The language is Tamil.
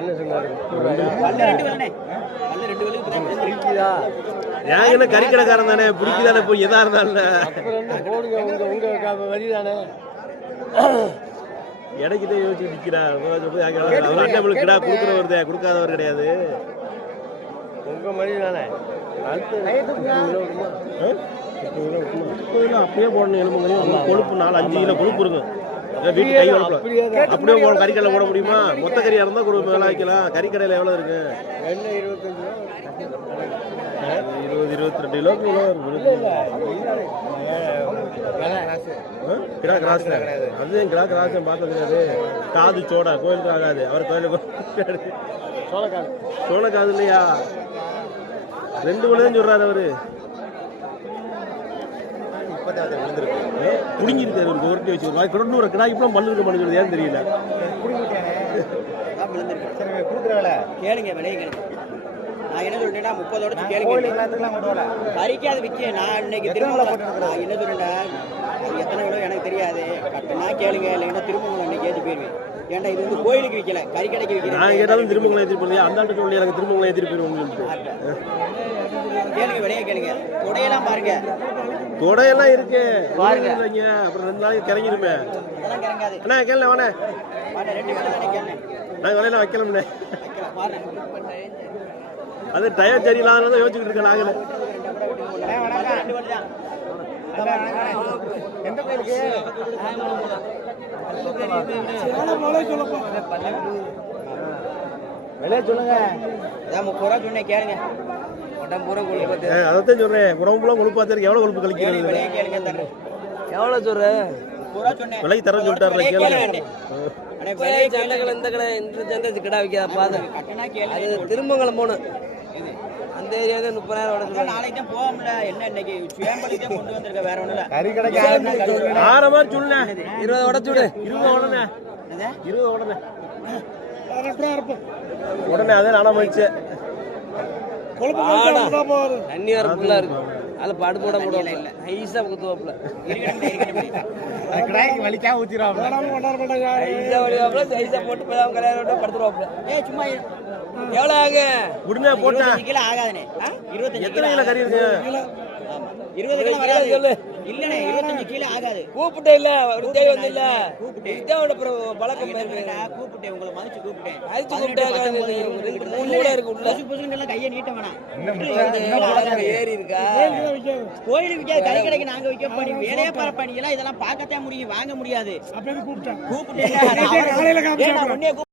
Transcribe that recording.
என்ன சொன்னாரு? ஏங்க கறிக்கடைக்காரன் தானே பிடிக்குதானே போய் எதா இருந்தாலும் போடுங்க உங்க வழி தானே. இடைக்கிட்டே யோசிச்சு நிற்கிறார். அண்ணன் கிடா கொடுக்குறவர் கொடுக்காதவர் கிடையாது. உங்க மணி தானே அப்படியே போடணும். எலும்புங்களையும் கொழுப்பு 4-5 கிலோ கொழுப்பு இருக்கும். வீட்டு கை வளர்ப்பு அப்படியே கறிக்கடையில் போட முடியுமா? மொத்த கறியா இருந்தா ஒரு விலை வைக்கலாம். கறிக்கடையில் எவ்வளவு இருக்கு? 20-22 கிலோக்கு கிடா கிராஸ். அதுதான் கிடா கிராஸ் பார்த்தது கிடையாது. காது சோடா கோயிலுக்கு ஆகாது. அவர் கோயிலுக்கு சோளக்காது இல்லையா? 2 மணி தான் சொல்றாரு அவரு. புடிங்கிருக்காரு ஒரு ஒருட்டி வச்சு ஒரு மாதிரி கிடா இப்பெல்லாம் மண்ணு இருக்க மாட்டேங்குது. ஏன்னு தெரியல. கேளுங்க விலையை கேளுங்க. நான் என்ன சொல்றேன்னா 30 கேளுங்க. பறிக்காது விற்க நான் இன்னைக்கு திரும்ப நான் என்ன சொல்றேன், அது எத்தனை விட எனக்கு தெரியாது. கட்டினா கேளுங்க, இல்லைன்னா திரும்ப அன்னைக்கு ஏற்றி போயிருவேன். ஏன்டா இது வந்து கோயிலுக்கு விற்கல, கறிக்கடைக்கு விற்கிறேன். நான் கேட்டாலும் திரும்பங்களை ஏற்றி போயிருந்தேன். அந்த ஆண்டு சொல்லி எனக்கு திரும்பங்களை ஏற்றி போயிருவோம். கேளுங்க விலையை கேளுங்க. தொடையெல்லாம் பாருங்க, தொடையெல்லாம் இருக்கு பாருங்க. அப்புறம் 2 நாளைக்கு கிறங்கிருமே. அண்ணா கேள்வி வாண்ணே, 2 வேலை தானே கேளுங்க. நாங்கள் விலையெல்லாம் வைக்கலாம்ண்ணே. அது டயர் சரியில்லாத யோசிச்சுக்கிட்டு இருக்கேன். நாங்களே எந்த கோயிலுக்கு? விலையை சொல்லுங்க. 30 ரூபா சொன்னேன் கேளுங்க. அதான் சொல்றேன். உடம்புலாம் கொழுப்பாத்திருக்கு. எவ்வளவு கொழுப்பு கழிக்கிறது? எவ்வளவு சொல்ற? விலை தர சொல்லிட்டாரு. திருமங்கலம் போகணும். அந்த ஏரியாவே 30,000 நாளைக்கு தான் போக முடியல. என்ன இன்னைக்கு கொண்டு வந்திருக்க வேற ஒண்ணு இல்ல. கறி கடைக்கு ஆற மாதிரி சொல்லுங்க. 20 உடச்சுடு. 20 உடனே 20 உடனே உடனே அதே நானா போயிடுச்சு. தண்ணி வர ஃபுல்லா இருக்கு. அதுல பாடு போட போடுவாங்க. ஐஸா குத்துவாப்ல. வலிக்காம ஊத்திடுவாப்ல. ஐஸா வலிவாப்ல. ஐஸா போட்டு போய் அவங்க கல்யாணம் படுத்துருவாப்ல. சும்மா எவ்வளவு ஆகு? உடனே போட்டா 25 கிலோ ஆகாதுனே. 25 எத்தனை கிலோ கறி இருக்கு? 20 கிலோ வராது. சொல்லு. இல்லனே 25 கிலோ ஆகாது. கூப்பிட்டே இல்ல. ஒரு தேய் வந்து இல்ல. கூப்பிட்டே. இதோட பழக்கம் பேர்ல கூப்பிட்டே. உங்களை மதிச்சு கூப்பிட்டேன். மதிச்சு கூப்பிட்டே. 3 கூட இருக்கு உள்ள. புசுங்கெல்லாம் கையை நீட்ட வேணாம். ஏறி இருக்கா? கோயிலுக்கு விக்காத கறி கடைக்கு நாங்க விக்க பண்ணி வேலையே பாரு. இதெல்லாம் பார்க்கத்தான் முடியும், வாங்க முடியாது. அப்படியே கூப்பிட்டேன். கூப்பிட்டே.